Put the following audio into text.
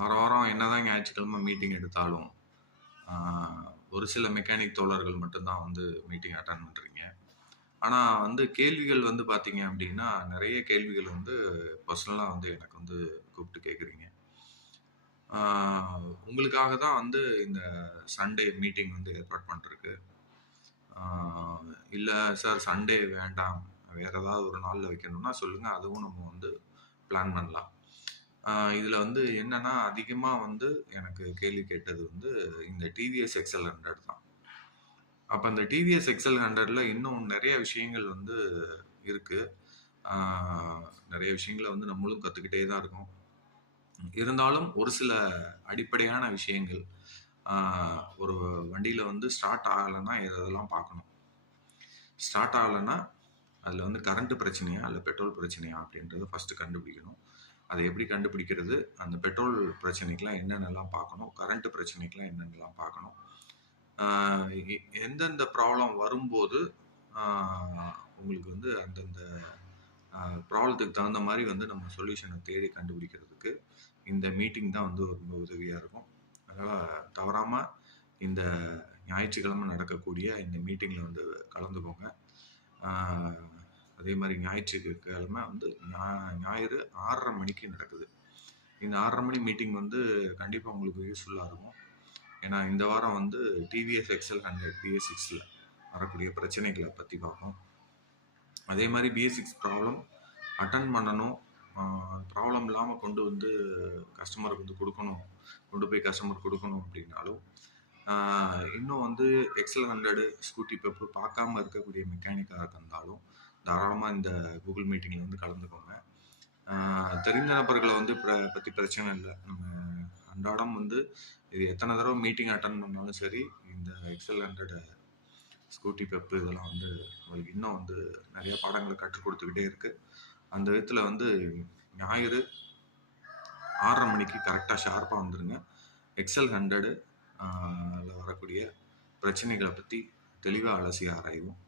வாரம் என்னதான் ஞாயிற்றுக்கிழமை மீட்டிங் எடுத்தாலும் ஒரு சில மெக்கானிக் தோழர்கள் மட்டும்தான் வந்து மீட்டிங் அட்டன் பண்ணுறீங்க. ஆனால் வந்து கேள்விகள் வந்து பார்த்தீங்க அப்படின்னா நிறைய கேள்விகள் வந்து பர்சனலாக வந்து எனக்கு வந்து கூப்பிட்டு கேட்குறீங்க. உங்களுக்காக தான் வந்து இந்த சண்டே மீட்டிங் வந்து ஏற்பாடு பண்ணிருக்கு. இல்லை சார் சண்டே வேண்டாம், வேற ஏதாவது ஒரு நாளில் வைக்கணும்னா சொல்லுங்கள், அதுவும் நம்ம வந்து பிளான் பண்ணலாம். இதில் வந்து என்னன்னா அதிகமாக வந்து எனக்கு கேள்வி கேட்டது வந்து இந்த டிவிஎஸ் எக்ஸல் 100 தான். அப்போ அந்த டிவிஎஸ் எக்ஸல் 100ல இன்னும் நிறைய விஷயங்கள் வந்து இருக்கு. நிறைய விஷயங்களை வந்து நம்மளும் கற்றுக்கிட்டே தான் இருக்கோம். இருந்தாலும் ஒரு சில அடிப்படையான விஷயங்கள், ஒரு வண்டியில் வந்து ஸ்டார்ட் ஆகலைன்னா எதெல்லாம் பார்க்கணும், ஸ்டார்ட் ஆகலைன்னா அதில் வந்து கரண்ட் பிரச்சனையா இல்லை பெட்ரோல் பிரச்சனையா அப்படின்றத ஃபஸ்ட்டு கண்டுபிடிக்கணும். அதை எப்படி கண்டுபிடிக்கிறது, அந்த பெட்ரோல் பிரச்சனைக்கெலாம் என்னென்னலாம் பார்க்கணும், கரண்ட் பிரச்சனைக்கெலாம் என்னென்னலாம் பார்க்கணும், எந்தெந்த ப்ராப்ளம் வரும்போது உங்களுக்கு வந்து அந்தந்த ப்ராப்ளத்துக்கு தகுந்த மாதிரி வந்து நம்ம சொல்யூஷனை தேடி கண்டுபிடிக்கிறதுக்கு இந்த மீட்டிங் தான் வந்து ரொம்ப உதவியாக இருக்கும். அதனால் தவறாமல் இந்த ஞாயிற்றுக்கிழமை நடக்கக்கூடிய இந்த மீட்டிங்கில் வந்து கலந்துக்கோங்க. அதே மாதிரி ஞாயிற்றுக்கிழமை வந்து ஞாயிறு 6:30 மணிக்கு நடக்குது. இந்த 6:30 மணி மீட்டிங் வந்து கண்டிப்பாக உங்களுக்கு யூஸ்ஃபுல்லாக இருக்கும். ஏன்னா இந்த வாரம் வந்து டிவிஎஸ் எக்ஸல் 100 BS6ல் வரக்கூடிய பிரச்சனைகளை பற்றி பார்ப்போம். அதே மாதிரி BS6 ப்ராப்ளம் அட்டன் பண்ணணும், ப்ராப்ளம் இல்லாமல் கொண்டு வந்து கஸ்டமருக்கு வந்து கொண்டு போய் கஸ்டமர் கொடுக்கணும் அப்படின்னாலும், இன்னும் வந்து எக்ஸல் 100 ஸ்கூட்டி பெப்பு பார்க்காம இருக்கக்கூடிய மெக்கானிக்காக இருந்தாலும் தாராளமாக இந்த கூகுள் மீட்டிங்கில் வந்து கலந்துக்கோங்க. தெரிந்த நபர்களை வந்து பற்றி பிரச்சனை இல்லை. நம்ம அன்றாடம் வந்து இது எத்தனை தடவை மீட்டிங் அட்டன் பண்ணாலும் சரி, இந்த எக்ஸல் 100 ஸ்கூட்டி பெப்பு இதெல்லாம் வந்து உங்களுக்கு இன்னும் வந்து நிறைய பாடங்களை கற்றுக் கொடுத்துக்கிட்டே இருக்குது. அந்த விதத்தில் வந்து ஞாயிறு 6:30 மணிக்கு கரெக்டாக ஷார்ப்பாக வந்துடுங்க. எக்ஸல் 100 வரக்கூடிய பிரச்சனைகளை பற்றி தெளிவாக அலசி ஆராய்வோம்.